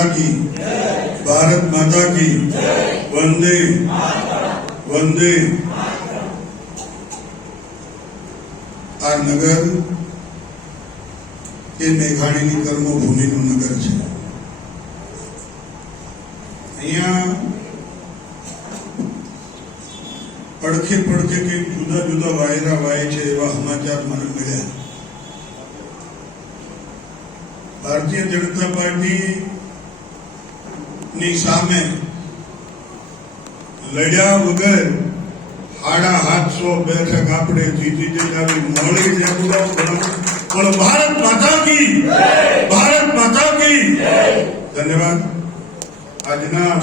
माता की, भारत माता की, वंदे वंदे। आ नगर એ મેઘાણીની કર્મભૂમિનું નગર છે। અહીંયા પડખે પડખે કંઈક જુદા જુદા વાયરા વાય છે એવા સમાચાર મને મળ્યા। ભારતીય જનતા પાર્ટીની સામે લડ્યા વગર 750 બેઠક આપણે જીતી જઈ મળી છે। પણ ભારત માતા की, भारत माता की धन्यवाद। આજના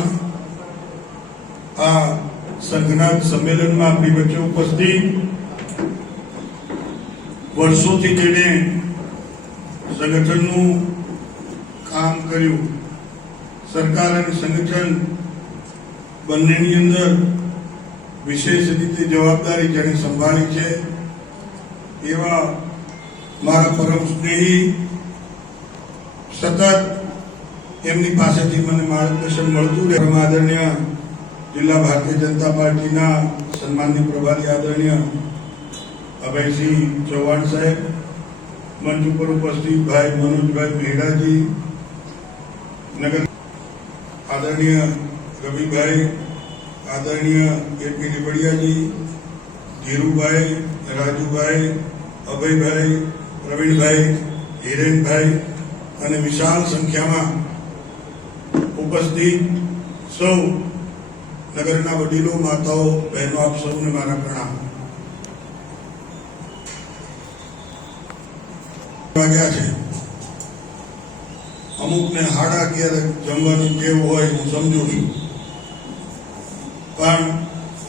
આ સંઘનાથ સંમેલનમાં આપણી વચ્ચે ઉપસ્થિત વર્ષોથી જેણે સંગઠનનું કામ કર્યું, સરકાર અને સંગઠન બંનેની અંદર વિશેષ રીતે જવાબદારી જેણે સંભાળી છે એવા મારા પરમ સ્નેહી સતત એમની પાસેથી મને માર્ગદર્શન મળતું રહે આદરણીય જિલ્લા ભારતીય જનતા પાર્ટીના સન્માનીય પ્રભારી આદરણીય અભયસિંહ ચૌહાણ સાહેબ, મંચ ઉપર ઉપસ્થિત ભાઈ મનોજભાઈ મેહડાજી, નગર આદરણીય રવિભાઈ, આદરણીય એપી લીબડિયાજી, ધીરુભાઈ, રાજુભાઈ, અભયભાઈ, પ્રવીણભાઈ, હિરેનભાઈ અને વિશાળ સંખ્યામાં ઉપસ્થિત સૌ નગરના વડીલો, માતાઓ, બહેનો, આપ સૌને મારા પ્રણામ। વાગ્યા છે, અમુકને 11:30 જમવાની ટેવ હોય, હું સમજુ છું, પણ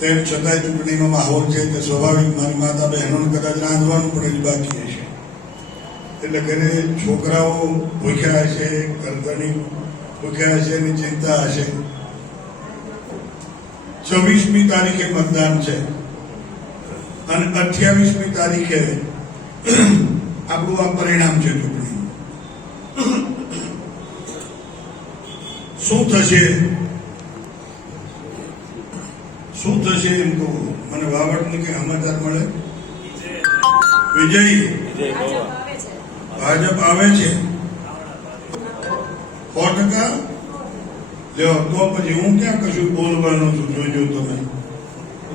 તેમ છતાંય ચૂંટણીનો માહોલ છે તે સ્વાભાવિક મારી માતા બહેનોને કદાચ રાંધવાનું પણ જ બાકી હશે, એટલે ઘરે છોકરાઓ ભૂખ્યા હશે, ઘરધણી ભૂખ્યા હશે એની ચિંતા હશે। 26મી તારીખે મતદાન છે અને 28મી તારીખે આપણું આ પરિણામ છે ચૂંટણી। શું થશે એમ તો મને વાવડની કઈ સમાચાર મળે? વિજય ભાજપ આવે છે 100%। લ્યો તો પછી હું ક્યાં કશું બોલવાનું છું, જોજો તમે।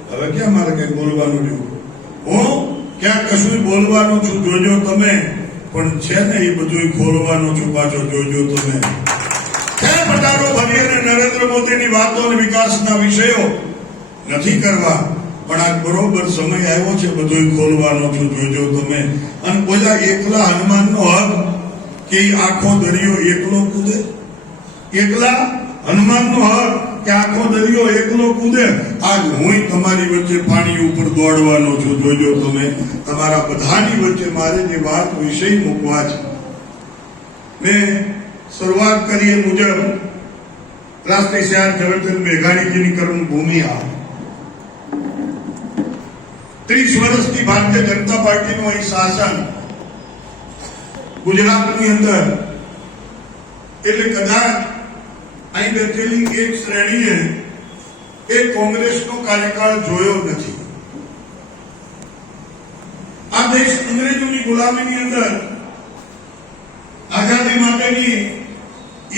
હવે ક્યાં મારે કઈ બોલવાનું રહ્યું? હું ક્યાં કશું બોલવાનું છું, જોજો તમે। પણ છે ને એ બધું ખોલવાનું છું પાછો, જોજો તમે। પટારો ભરી અને નરેન્દ્ર મોદીની વાતો અને વિકાસના વિષયો નથી કરવા, પણ આ બરોબર સમય આવ્યો છે બધું ખોલવાનો છું, જોજો તમે। અને બોલ્યા એકલા હનુમાનનો હક કે આખો દરિયો એકલો કૂદે? એકલા હનુમાનનો હક કે આખો દરિયો એકલો કૂદે? આજ હું તમારી વચ્ચે પાણી ઉપર દોડવાનો છું, જોજો તમે। તમારા બધાની વચ્ચે મારે જે વાત વિષય મૂકવા છે, મેં શરૂઆત કરી એ મુજબ રાષ્ટ્રીય શહેર ઝવેરચંદ મેઘાણીજીની કર્મભૂમિ આ 30 વર્ષથી ભારતીય જનતા પાર્ટીનું અહીં શાસન ગુજરાતની અંદર, એટલે કદાચ અહીં બેઠેલી એક શ્રેણીએ એ કોંગ્રેસનો કાર્યકાળ જોયો નથી। આ દેશ અંગ્રેજોની ગુલામીની અંદર આઝાદી માટેની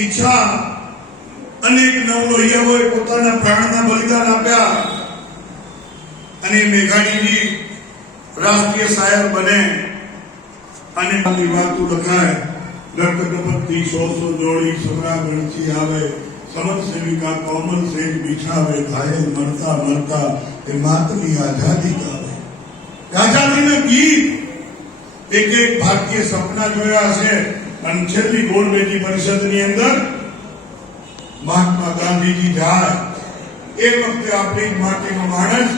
ઈચ્છા અનેક નવલોહિયાઓએ પોતાના પ્રાણના બલિદાન આપ્યા અને મેઘાણીજી રાષ્ટ્રીય શાયર બને અને વાતો લખાય। ગણપતિ 100 જોડી સમરા ગણતી આવે, સમર સેવિકા કોમલ સેજ બિછાવે, ઘાયલ મરતા મરતા એ માતની આઝાદી ગાવે। આઝાદીના ગીત એક એક ભારતીય સપના જોયા હશે। અને છેલ્લી ગોળમેજી પરિષદની અંદર મહાત્મા ગાંધીજી જાય એ વખતે આપણી માટીનો માણસ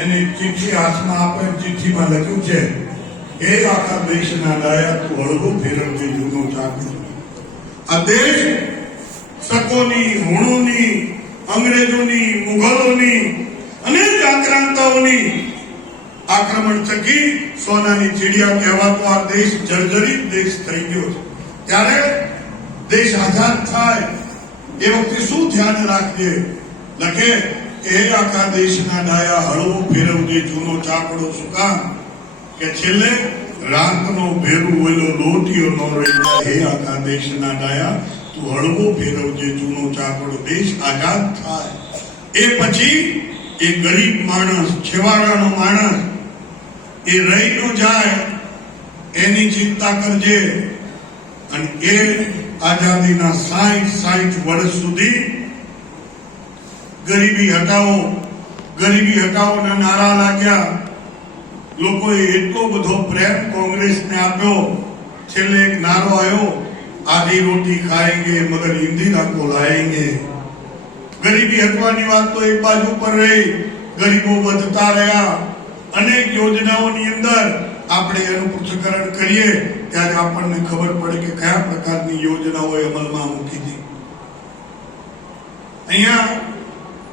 એને ચિઠ્ઠી હાથમાં આપે, ચિઠ્ઠીમાં લખ્યું છે, એ આખા દેશના ડાયા તું હળવું ફેરવજે જૂનો ચાકુ। આ દેશ શકોની, હુણોની, અંગ્રેજોની, મુઘલોની અનેક આક્રાંતાઓની આક્રમણ થકી સોનાની ચીડિયા કહેવાતો આ દેશ જર્જરિત દેશ થઈ ગયો છે। ત્યારે દેશ આઝાદ થાય એ વખતે શું ધ્યાન રાખજે? લખે એ આખા દેશના ડાયા હળવો ફેરવજે જૂનો ચાકડો શું કામ? કે છેલ્લે રાતનો ભેરું ઓલો લોટીઓ નો રહી. હે આખા દેશના ડાયા તું હળવો ફેરવજે જૂનો ચાકડો, દેશ આઝાદ થાય. એ પછી એ ગરીબ માણસ, છેવાડાનો માણસ એ રહી ન જાય એની ચિંતા કરજે. અને એ આઝાદીના 60 વર્ષ સુધી ગરીબી હટાવો ના નારા લાગ્યા. લોકોએ એટલો બધો પ્રેમ કોંગ્રેસને આપ્યો. છેલ્લે એક નારો આવ્યો, આધી રોટી ખાएंगे મગર इंदिरा को लाएंगे. ગરીબી હટવાની વાત તો એક બાજુ પર રહી, ગરીબો વધતા રહ્યા. અનેક યોજનાઓની અંદર આપણે એનું પૃથ્થકરણ કરીએ ત્યારે આપણને ખબર પડે કે કયા પ્રકારની યોજનાઓ અમલમાં મૂકી હતી. અહીંયા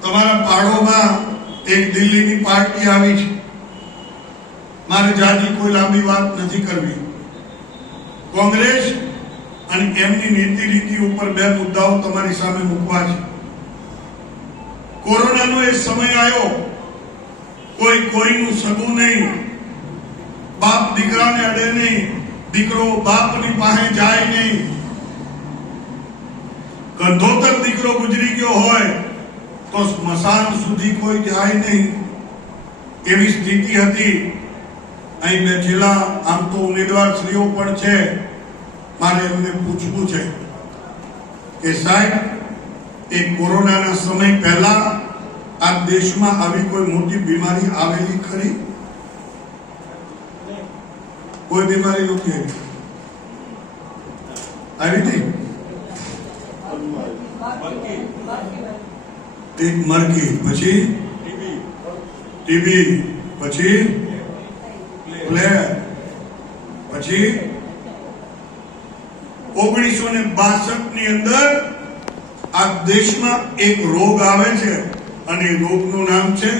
તમારા પાડોમાં એક દિલ્હીની પાર્ટી આવી છે. મારે જાજી કોઈ લાંબી વાત નથી કરવી. કોંગ્રેસ અને એમની નીતિ રીતિ ઉપર બે મુદ્દાઓ તમારી સામે મૂકવા છે. કોરોનાનો એ સમય આવ્યો, કોઈ કોઈનું સગું નહીં, બાપ દીકરાને અડે નહીં, દીકરો બાપની પાસે જાય નહીં. ગંધોતર દીકરો ગુજરી ગયો હોય તો સ્મશાન સુધી કોઈ જાય નહીં, એવી સ્થિતિ હતી. અહીં બેઠેલા આમ તો ઉમેદવારશ્રીઓ પણ છે. મારે એમને પૂછવું છે કે સાહેબ, એ કોરોનાના સમય પહેલા આ દેશમાં આવી કોઈ મોટી બીમારી આવેલી ખરી? કોઈ બીમારી નથી આવી હતી. એક મરકી, પછી ટીબી, પછી પ્લેગ, પછી 1962 ની અંદર આ દેશમાં એક રોગ આવે છે અને રોગનું નામ છે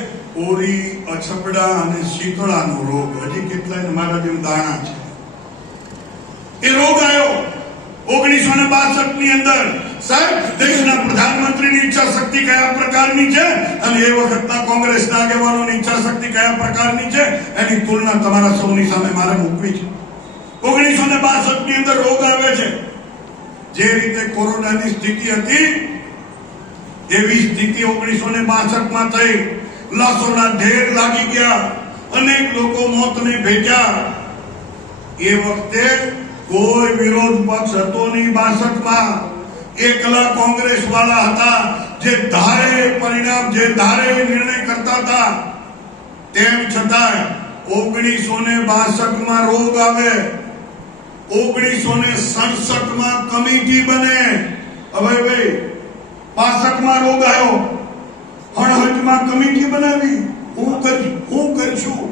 ઓરી, અછબડા અને શીતળાનો રોગ. હજી કેટલાય મારા જેમ દાણા છે. એ રોગ આવ્યો 1962 ની અંદર. સાહેબ, દેશના પ્રધાનમંત્રીની ઈચ્છા શક્તિ કયા પ્રકારની છે અને એ વખતના કોંગ્રેસના આગેવાનોની ઈચ્છા શક્તિ કયા પ્રકારની છે એની તુલના તમારા સૌની સામે મારે મૂકવી છે. 1962 ની અંદર રોગ આવે છે. જે રીતે કોરોનાની સ્થિતિ હતી એવી સ્થિતિ 1962 માં થઈ. લાશોના ઢેર લાગી ગયા, અનેક લોકો મોતને ભેટ્યા. એ વખતે કોઈ વિરોધ પક્ષ હતો નહીં. 62 માં એકલા કોંગ્રેસ વાળા હતા જે ધારે પરિણામ, જે ધારે નિર્ણય કરતા હતા. તેમ છતાં 1962 માં રોગ આવે, 1967 માં કમિટી બને. હવે ભાઈ 62 માં રોગ આવ્યો, 68 માં કમિટી બનાવી. હું કરશું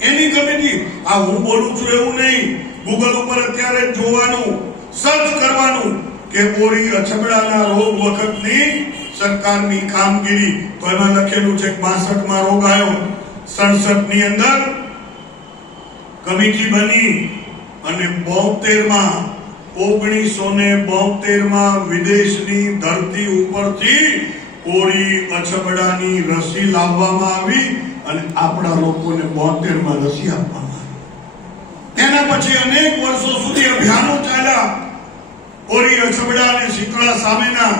એની કમિટી? આ હું બોલું છું એવું નહીં. ગૂગલ ઉપર અત્યારે જોવાનું, સર્ચ કરવાનું કે ઓરી અછબડાના રોગ વખતની સરકારની કામગીરી. તો એમાં લખેલું છે 62 માં રોગ આવ્યો, 67 ની અંદર કમિટી બની અને 1972 માં વિદેશની ધરતી ઉપરથી ઓરી અછબડાની રસી લાવવામાં આવી અને આપણા લોકોને 72 માં રસી આપવામાં આવી. એના પછી અનેક વર્ષો સુધી અભિયાનો ચાલ્યા ઓરી, અછબડા અને શીતળા સામેના.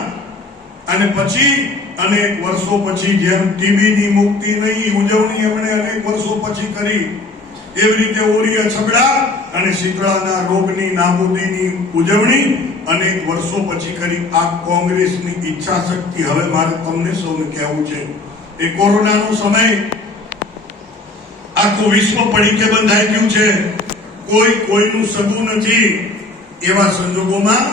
અને પછી અનેક વર્ષો પછી જેમ ટીબીની મુક્તિની ઉજવણી એમણે અનેક વર્ષો પછી કરી, એવી રીતે ઓરી, અછબડા અને શીતળાના રોગની નાબૂદીની ઉજવણી અનેક વર્ષો પછી કરી. આ કોંગ્રેસની ઈચ્છા શક્તિ. હવે મારે તમને સૌને કહેવું છે, એ કોરોનાનો સમય, આખું વિશ્વ પડીકે બંધાઈ ગયું છે. કોઈ કોઈનું સગું નથી. એવા સંજોગોમાં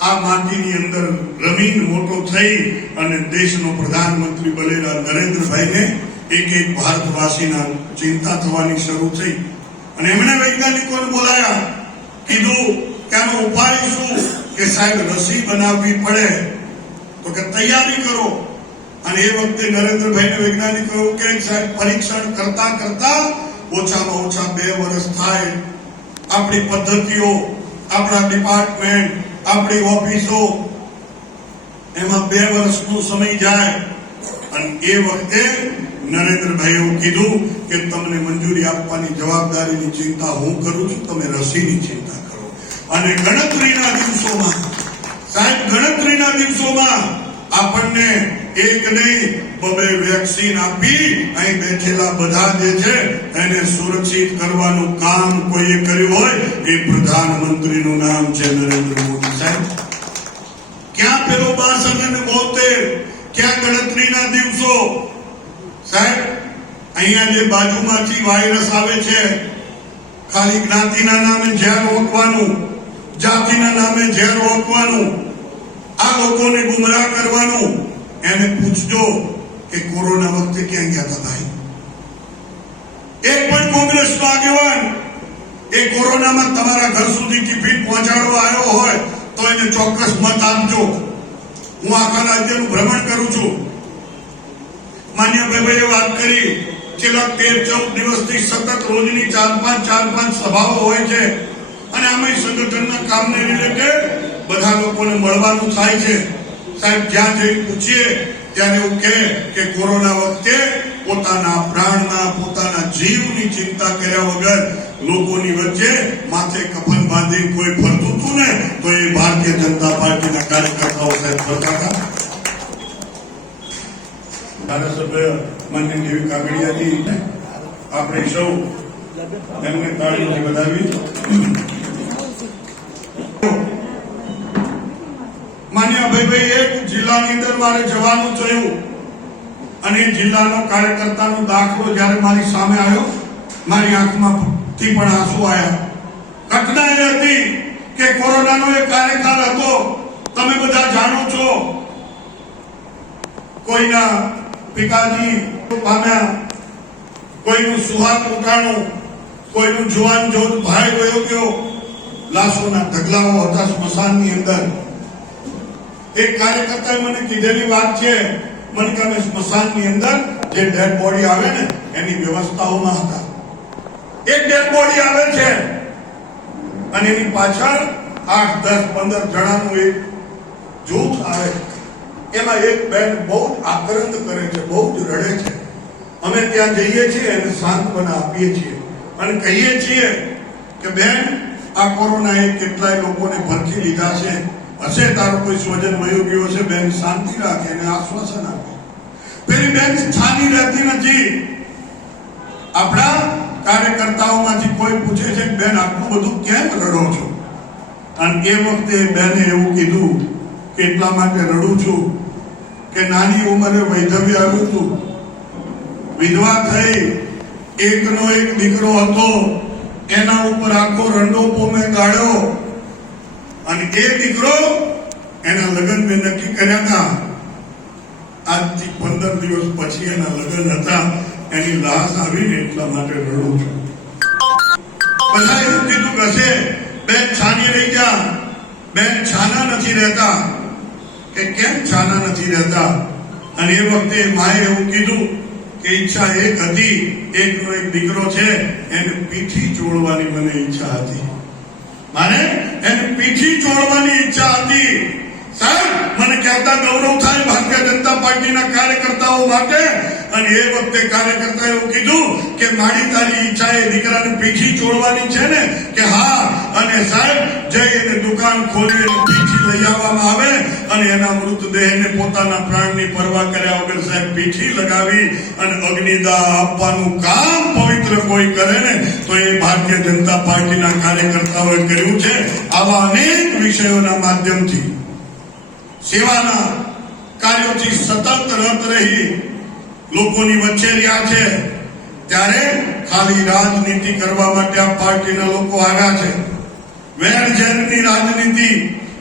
આ માટીની અંદર રમીન મોટો થઈ અને દેશનો પ્રધાનમંત્રી બનેલા નરેન્દ્રભાઈને એક ભારતવાસીના ચિંતા થવાની શરૂ થઈ. અને એમણે વૈજ્ઞાનિકોને બોલાયા, કીધું કે આનો ઉપાય શું? કે સાહેબ, રસી બનાવવી પડે તો કે તૈયારી કરો. અને એ વખતે નરેન્દ્રભાઈને વૈજ્ઞાનિકો એવું કહે, સાહેબ, પરીક્ષણ કરતા કરતા ઓછામાં ઓછા 2 વર્ષ થાય. આપણી પદ્ધતિઓ, આપણા ડિપાર્ટમેન્ટ, આપણી ઓફિસો એમાં 2 વર્ષનો સમય જાય અને એ વખતે નરેન્દ્રભાઈએ એવું કીધું કે તમને મંજૂરી આપવાની જવાબદારીની ચિંતા હું કરું છું, તમે રસીની ચિંતા કરો. અને ગણતરીના દિવસોમાં સાહેબ, ગણતરીના દિવસોમાં આપણને એક નહીં 2 વેક્સિન આપી અહીં બેઠેલા બધા જે છે એને સુરક્ષિત કરવાનું કામ કોઈએ કર્યું હોય એ પ્રધાનમંત્રીનું નામ છે નરેન્દ્ર મોદી સાહેબ. ક્યાં પેલો 62 અને 72, ક્યાં ગણતરીના દિવસો સાહેબ? અહીંયા જે બાજુમાંથી વાયરસ આવે છે, ખાલી જ્ઞાતિના નામે ઝેર ઓકવાનું, જાતિના નામે ઝેર ઓકવાનું, આ લોકોને ગુમરાહ કરવાનું. એને પૂછજો કે કોરોના વખતે ક્યાં ગયા હતા ભાઈ? એક પણ કોંગ્રેસનો આગેવાન એ કોરોનામાં તમારા ઘર સુધી ટિફિન પહોંચાડવા આવ્યો હોય તો એને ચોક્કસ મત આપજો. હું આખા રાજ્યનું ભ્રમણ કરું છું. માન્ય ભાઈએ વાત કરી, છેલ્લા 13-14 દિવસથી સતત રોજની 4-5 સભાઓ હોય છે અને આમાં સંગઠનના કામને રિલેટેડ બધા લોકોને મળવાનું થાય છે. સાહેબ, જ્યાં જઈ પૂછીએ ત્યારે એવું કે કોરોના વખતે પોતાના પ્રાણના, પોતાના જીવની ચિંતા કર્યા વગર લોકોની વચ્ચે માથે કફન બાંધી કોઈ ફરતું હતું ને તો એ ભારતીય જનતા પાર્ટીના કાર્યકર્તાઓ સાહેબ ફરતા હતા. ધારાસભ્ય માન્ય દેવી કાગડિયાજી, આપણે સૌ એમને તાળીઓથી વધાવી. માન્ય ભાઈ, એક જિલ્લાની અંદર મારે જવાનું થયું અને જિલ્લાનો કાર્યકર્તાનો દાખલો જ્યારે મારી સામે આવ્યો, મારી આંખમાંથી પણ આંસુ આવ્યા. ઘટના એ હતી કે કોરોનાનો એક કાર્યકાળ હતો, તમે બધા જાણો છો. કોઈના પિતાજી પામ્યા, કોઈનું સુહાગ ઉઠાણું, કોઈનું જુવાન જોત ભાઈ વયો ગયો. લાશોના ઢગલાઓ હતા સ્મશાનની અંદર. એક કાર્યકર્તાએ મને કીધેલી વાત છે, મને કે અમે સ્મશાનની અંદર જે ડેડ બોડી આવે ને એની વ્યવસ્થાઓમાં હતા. એક ડેડ બોડી આવે છે અને એની પાછળ 8, 10, 15 જણાનું એક જૂથ આવે. એમાં એક બેન બહુ આક્રંદ કરે છે, બહુ જ રડે છે. અમે ત્યાં જઈએ છીએ અને સાંત્વના આપીએ છીએ અને કહીએ છીએ કે બેન, આ કોરોનાએ કેટલાય લોકોને ભરખી લીધા છે, હશે તારો કોઈ સ્વજન વયો ગયો છે, બેન શાંતિ રાખે અને આશ્વાસન આપે. પેલી બેન છાની રહેતી નથી. આપણા કાર્યકર્તાઓમાંથી કોઈ પૂછે છે કે બેન આટલું બધું કેમ રડો છો? અને એ વખતે બેને એવું કીધું કે એટલા માટે રડું છું કે નાની ઉંમરે વૈધવ્ય આવ્યું હતું, વિધવા થઈ, એકનો એક દીકરો હતો, એના ઉપર આખો રંડોપો મેં ગાળ્યો અને એ દીકરો એના લગ્ન મેં નક્કી કર્યા હતા. આજથી 15 દિવસ પછી એના લગ્ન હતા. એની લાશ આવીને એટલા માટે રડું છું. બધા એવું કીધું કે હશે બેન છાની રહી જા. બેન છાના નથી રહેતા. કે કેમ છાના નથી રહેતા? અને એ વખતે માએ એવું કીધું કે ઈચ્છા એક હતી, એકનો એક દીકરો છે, એને પીઠી ચોળવાની મને ઈચ્છા હતી. મારે એને પીઠી ચોળવાની ઈચ્છા હતી. સાહેબ, મને કહેતા ગૌરવ થાય ભારતીય જનતા પાર્ટીના કાર્યકર્તાઓ માટે. અને એ વખતે કાર્યકર્તાએ એવું કીધું કે મારી તારી ઈચ્છા એ દીકરાને પીઠી ચોળવાની છે ને? કે હા. અને સાહેબ, જઈ એને દુકાન ખોલી અને પીઠી લઈ આવવામાં આવે અને એના મૃતદેહને પોતાના પ્રાણની પરવા કર્યા વગર સાહેબ પીઠી લગાવી અને અગ્નિદાહ આપવાનું કામ પવિત્ર કોઈ કરે ને તો એ ભારતીય જનતા પાર્ટીના કાર્યકર્તાઓએ કર્યું છે. આવા અનેક વિષયોના માધ્યમથી, સેવાના કાર્યોથી સતત રત રહી લોકોની વચ્ચે રહ્યા છે. ત્યારે ખાલી રાજનીતિ કરવા માટે આ પાર્ટીના લોકો આવ્યા છે. વેરઝેરની રાજનીતિ,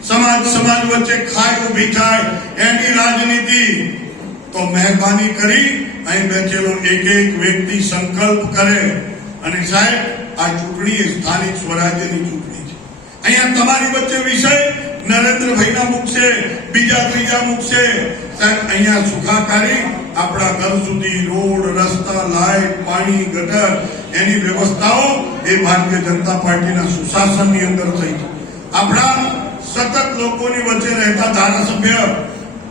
સમાજ વચ્ચે ખાઈ ઉભી થાય એની રાજનીતિ. તો મહેરબાની કરી અહીં બેઠેલો એક વ્યક્તિ સંકલ્પ કરે. અને સાહેબ, આ ચૂંટણી સ્થાનિક સ્વરાજ્યની ચૂંટણી છે. અહીંયા તમારી વચ્ચે વિષય નરેન્દ્રભાઈના મૂકશે, બીજા ત્રીજા મૂકશે. સાહેબ, અહીંયા સુખાકારી આપણા ઘર સુધી રોડ, રસ્તા, લાઇટ, પાણી, ગટર એની વ્યવસ્થાઓ એ ભારતીય જનતા પાર્ટીના સુશાસનની અંદર થઈ છે. આપણા સતત લોકોની વચ્ચે રહેતા ધારાસભ્ય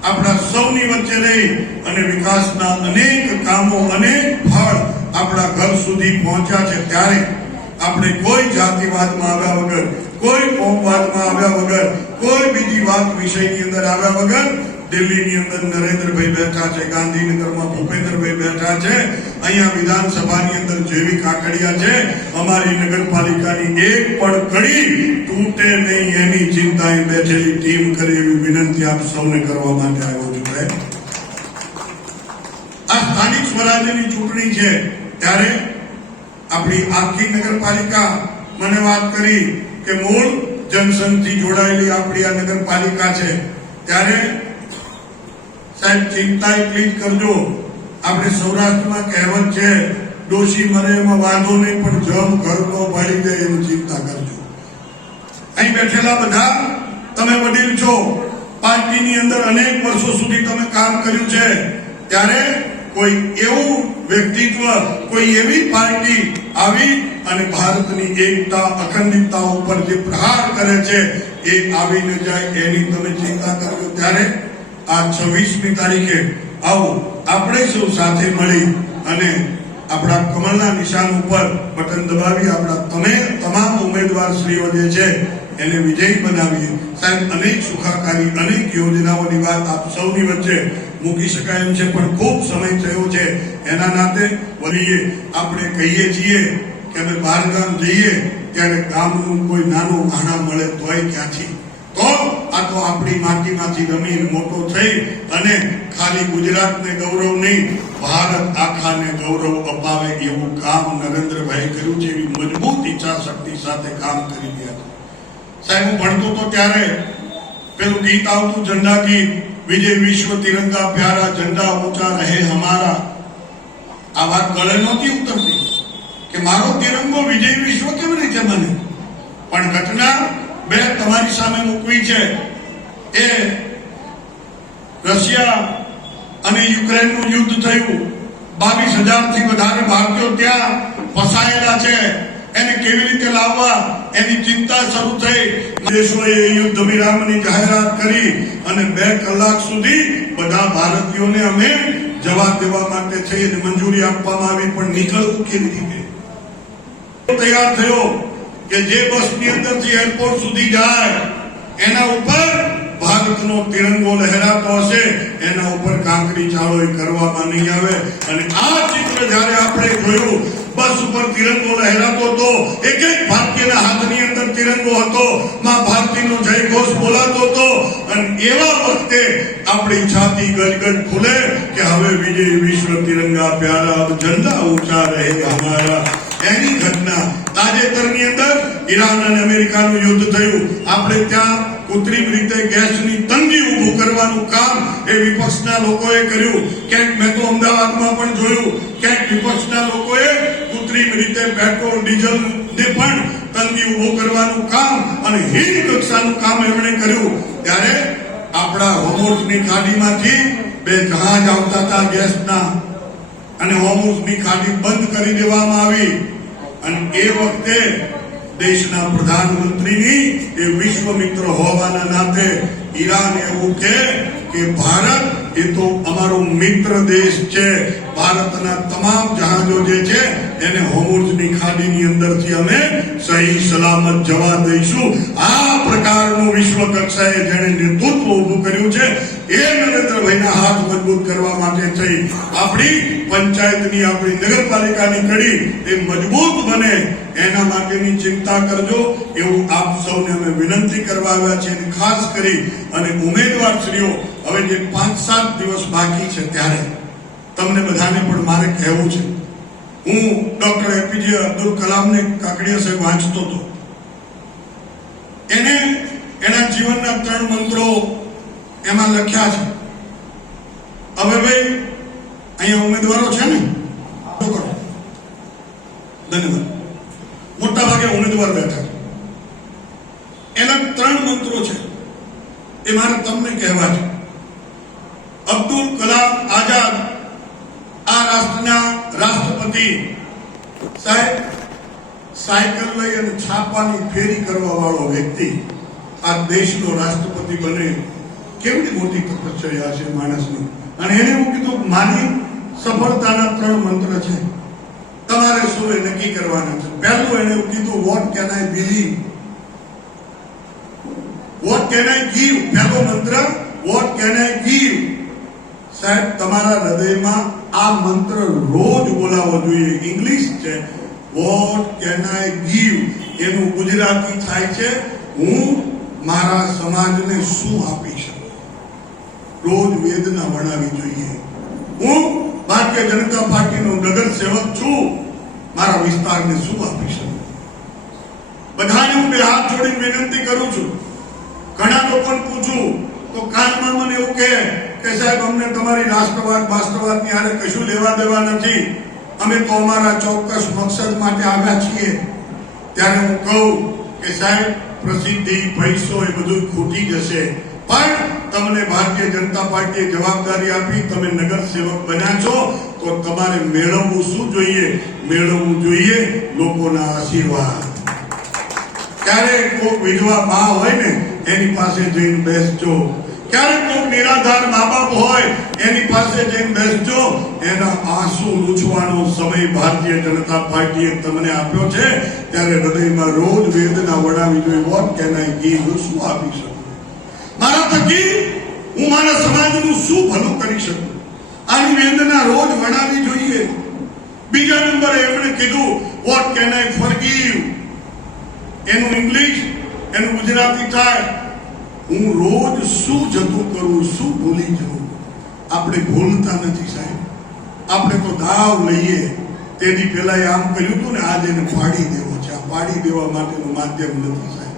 આપણા સૌની વચ્ચે રહી અને વિકાસના અનેક કામો અનેક ફળ આપણા ઘર સુધી પહોંચ્યા છે, ત્યારે આપણે કોઈ જાતિવાદમાં આવ્યા વગર, કોઈ કોમવાદમાં આવ્યા વગર, કોઈ બીજી વાત વિષયની અંદર આવ્યા વગર, દિલ્હીની અંદર નરેન્દ્રભાઈ બેઠા છે, ગાંધીનગરમાં ભૂપેન્દ્રભાઈ બેઠા છે, અહીંયા વિધાનસભાની અંદર જેવી કાકડિયા છે, અમારી નગરપાલિકાની એક પણ કડી તૂટે નહીં એની ચિંતાએ બેઠેલી ટીમ કરે એવી વિનંતી આપ સૌને કરવા માટે આવ્યો છું. આ સ્થાનિક સ્વરાજ્યની ચૂંટણી છે, ત્યારે આપણી આખી નગરપાલિકા મને વાત કરી કે મૂળ જનસંઘથી જોડાયેલી આપણી આ નગરપાલિકા છે, ત્યારે સાહેબ ચિંતા એટલી જ કરજો. આપણે સૌરાષ્ટ્રમાં કહેવત છે, ડોશી મરે એમાં વાંધો નહીં પણ જમ ઘરનો ભાળી જાય એની ચિંતા કરજો. અહીં બેઠેલા બધા તમે વડીલ છો, પાર્ટીની અંદર અનેક વર્ષો સુધી તમે કામ કર્યું છે, ત્યારે કોઈ એવું વ્યક્તિત્વ, કોઈ એવી પાર્ટી આવી અને ભારતની એકતા અખંડિતતા ઉપર જે પ્રહાર કરે છે એ આવી ન જાય એની તમે ચિંતા કરજો. ત્યારે આ 26મી તારીખે આવો આપણે સૌ સાથે મળી અને આપણા કમળના નિશાન ઉપર બટન દબાવી આપણા તમામ ઉમેદવારશ્રીઓ જે છે એને વિજયી બનાવીએ. સાહેબ, અનેક સુખાકારી અનેક યોજનાઓની વાત આપ સૌની વચ્ચે મૂકી શકાય એમ છે, પણ ખૂબ સમય થયો છે. એના નાતે વળીએ આપણે કહીએ છીએ કે અમે બહારગામ જઈએ ત્યારે ગામનું કોઈ નાનું ગાણા મળે તોય ક્યાંથી, તો આ તો આપણી માટીમાંથી રમીને મોટો થઈ અને ખાલી ગુજરાતને ગૌરવ નહીં, ભારત આખાને ગૌરવ અપાવે એવું કામ નરેન્દ્રભાઈ કર્યું છે. એવી મજબૂત ઈચ્છા શક્તિ સાથે કામ કરી રહ્યા છે. સાહેબ, હું ભણતો તો ત્યારે પેલું ગીત આવતું, ઝંડા ગીત, વિજય વિશ્વ તિરંગા પ્યારા, ઝંડા ઊંચા રહે હમારા. આ વાત ગળે નહોતી ઉતરતી કે મારો તિરંગો વિજય વિશ્વ કેમ રીતે બને, પણ ઘટના બે તમારી સામે મૂકવી છે. એ રશિયા અને યુક્રેનનું યુદ્ધ થયું, 22,000 થી વધારે ભારતીયો ત્યાં ફસાયેલા છે, એને કેવી રીતે લાવવા એની ચિંતા શરૂ થઈ. દેશોએ યુદ્ધ વિરામની જાહેરાત કરી અને 2 કલાક સુધી બધા ભારતીયોને અમે જવા દેવા માટે થઈ અને મંજૂરી આપવામાં આવી, પણ નીકળવું કેવી રીતે તૈયાર થયો કે જે બસની અંદરથી એરપોર્ટ સુધી જાય એના ઉપર ભારતનો તિરંગો લહેરાતો હશે, એના ઉપર કાંકરી ચાળો કરવામાં નહીં આવે. અને આ ચિત્ર જ્યારે આપણે જોયું, બસ ઉપર તિરંગો લહેરાતો હતો, એક એક ભારતીયના હાથની અંદર તિરંગો હતો, માં ભારતીનો જય ઘોષ બોલાતો હતો, અને એવા વખતે આપણી છાતી ગજગજ ખુલે કે હવે વિજય વિશ્વ તિરંગા પ્યારા, ઝંડા ઊંચા રહે હમારા. એની ઘટના તાજેતરની અંદર ઈરાન અને અમેરિકાનું યુદ્ધ થયું. આપણે ત્યાં કૃત્રિમ રીતે ગેસની તંગી ઊભું કરવાનું કામ એ વિપક્ષના લોકોએ કર્યું. ક્યાંક મેં તો અમદાવાદમાં પણ જોયું, ક્યાંક વિપક્ષના લોકોએ કૃત્રિમ રીતે પેટ્રોલ ડીઝલને પણ તંગી ઊભું કરવાનું કામ અને હિન્દ કક્ષાનું કામ એમણે કર્યું. ત્યારે આપણા હોર્મુઝની ખાડીમાંથી 2 જહાજ આવતા હતા ગેસના, અને હોર્મુઝની ખાડી બંધ કરી દેવામાં આવી. અને એ વખતે દેશના પ્રધાનમંત્રીની એ વિશ્વ મિત્ર હોવાના નાતે ઈરાન એવું કે ભારત એ તો અમારો મિત્ર દેશ છે, ભારતના તમામ જહાજો જે છે એને હોર્મુઝની ખાડીની અંદરથી અમે સહી સલામત જવા દઈશું. આ પ્રકારનું વિશ્વ કક્ષાએ જેણે નેતૃત્વ ઊભું કર્યું છે એ નરેન્દ્રભાઈના હાથ મજબૂત કરવા માટે થઈ આપણી પંચાયતની, આપણી નગરપાલિકાની કડી એ મજબૂત બને એના માટેની ચિંતા કરજો એવું આપ સૌને અમે વિનંતી કરવા આવ્યા છીએ. અને ખાસ કરી અને ઉમેદવારશ્રીઓ, હવે જે 5-7 દિવસ બાકી છે ત્યારે તમને બધાને પણ મારે કહેવું છે. હું ડોક્ટર એપીજે અબ્દુલ કલામને કાકડિયા સાહેબ વાંચતો હતો. એને એના જીવનના 3 મંત્રો એમાં લખ્યા છે. હવે ભાઈ અહીંયા ઉમેદવારો છે ને, ધન્યવાદ, મોટા ભાગે ઉમેદવાર બેઠા છે. એના 3 મંત્રો છે, એ મારે તમને કહેવા છે. અબ્દુલ કલામ આઝાદ, આ રાષ્ટ્રના રાષ્ટ્રપતિ સાહેબ, સાયકલ લઈ અને છાપાની ફેરી કરવા વાળો વ્યક્તિ આ દેશનો રાષ્ટ્રપતિ બને કેવડી મોટી તપશ્ચર્યા છે માણસની. અને એને એવું કીધું માની સફળતાના 3 મંત્ર છે, તમારે શું એ નક્કી કરવાના છે. પહેલું એને એવું કીધું what can I believe, what can I give. પહેલો મંત્ર વોટ કેન આઈ ગીવ. સાહેબ તમારા હૃદયમાં આ મંત્ર રોજ બોલાવવો જોઈએ. ઇંગ્લિશ છે વોટ કેન આઈ ગીવ, એનું ગુજરાતી થાય છે હું મારા સમાજને શું આપી શકું. રોજ વેદના વણાવી જોઈએ. હું ભારતીય જનતા પાર્ટીનો નગર સેવક છું, મારા વિસ્તારને શું આપી શકું. બધાને હું બે હાથ જોડીને વિનંતી કરું છું. ઘણા લોકોને પૂછું તો કાનમાં મને એવું કહે કે સાહેબ અમને તમારી રાષ્ટ્રવાદની હારે કશું લેવા દેવા નથી, અમે તો અમારા ચોક્કસ મકસદ માટે આવ્યા છીએ. ત્યારે હું કહું કે સાહેબ પ્રસિદ્ધિ પૈસો એ બધું ખૂટી જશે, પણ તમને ભારતીય જનતા પાર્ટીએ જવાબદારી આપી, તમે નગર સેવક બન્યા છો તો તમારે મેળવવું શું જોઈએ? મેળવવું જોઈએ લોકોના આશીર્વાદ. ક્યારેક કોઈ વિધવા મા હોય ને એની પાસે જઈને બેસજો, ક્યારેક કોઈ નિરાધાર મા બાપ હોય એની પાસે જઈને બેસજો. એના આંસુ લૂછવાનો સમય ભારતીય જનતા પાર્ટીએ તમને આપ્યો છે, ત્યારે હૃદયમાં રોજ વેદના વડાવી જોઈએ. વોટ કેન આઈ ગીવ, હું શું આપી શકું, મારા થકી હું મારા સમાજનું શું ભલું કરી શકું. આની વેદના રોજ વડાવી જોઈએ. બીજા નંબરે એમણે કીધું વોટ કેન આઈ ફોરગીવ. એનું ઇંગ્લિશ એનું ગુજરાતી થાય હું રોજ શું જતું કરું, શું ભૂલી જવું. આપણે ભૂલતા નથી સાહેબ, આપણે તો દાવ લઈએ. તેથી પેલા આમ કર્યું હતું ને, આજે એને પાડી દેવો છે. આ પાડી દેવા માટેનું માધ્યમ નથી સાહેબ.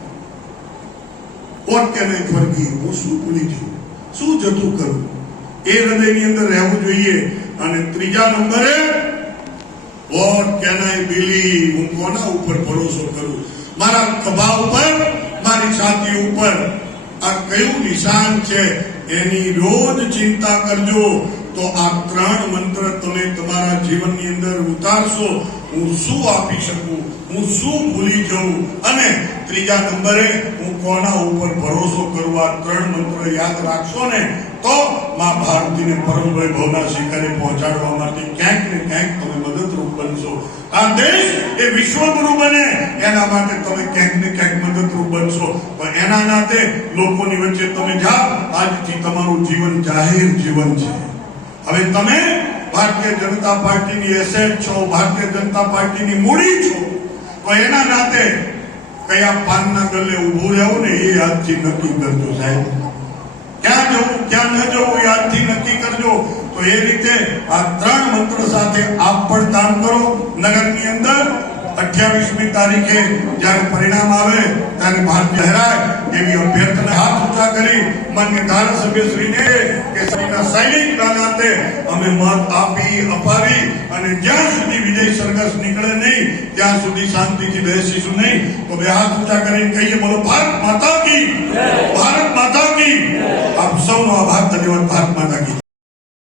વોટ કેન આઈ ફોરગીવ, હું શું ભૂલી જવું, શું જતું કરું, એ હૃદયની અંદર રહેવું જોઈએ. અને ત્રીજા નંબરે વોટ કેન આઈ બિલીવ, હું કોના ઉપર ભરોસો કરું. મારા ખભા ઉપર, મારી છાતી ઉપર આ કયું નિશાન છે એની રોજ ચિંતા કરજો. તો આ 3 મંત્ર તમે તમારા જીવનની અંદર ઉતારશો. હું શું આપી શકું, હું શું ભૂલી જઉં, અને ત્રીજા નંબરે હું કોના ઉપર ભરોસો કરું. આ 3 મંત્ર યાદ રાખશો ને તો મા ભારતીને પરમ વૈભવના શિખરે પહોંચાડવા માટે ક્યાંક ને ક્યાંક તમે મદદરૂપ બનશો. આ દેશ એ વિશ્વગુરુ બને એના માટે તમે ક્યાંક ને ક્યાંક મદદરૂપ બનશો. પણ એના નાતે લોકોની વચ્ચે તમે જાઓ, આજથી તમારું જીવન જાહેર જીવન છે. હવે તમે ભારતીય જનતા પાર્ટીની એસેટ છો, ભારતીય જનતા પાર્ટીની મૂડી છો. તો એના નાતે કયા પાનના ગલ્લે ઉભું રહેવું ને એ આજથી નક્કી કરજો સાહેબ. ક્યાં જવું ક્યાં ન જવું એ આજથી નક્કી કરજો. તો એ રીતે આ 3 મંત્ર સાથે આપ પણ કામ કરો. નગરની અંદર 28મી તારીખે જ્યારે પરિણામ આવે ત્યારે ભારતીય લહેરાય એવી અભ્યર્થના હાથ ઊંચા કરી માન્ય ધારાસભ્યશ્રીને કે શ્રીના સૈનિકના નાતે અમે મત આપી અપાવી અને જ્યાં સુધી વિજય સરઘસ નીકળે નહીં ત્યાં સુધી શાંતિથી બેસીશું નહીં. તો બે હાથ ઊંચા કરીને કહીએ બોલો ભારત માતા કી, ભારત માતા કી. આપ સૌનો આભાર, ધન્યવાદ. ભારત માતા કી.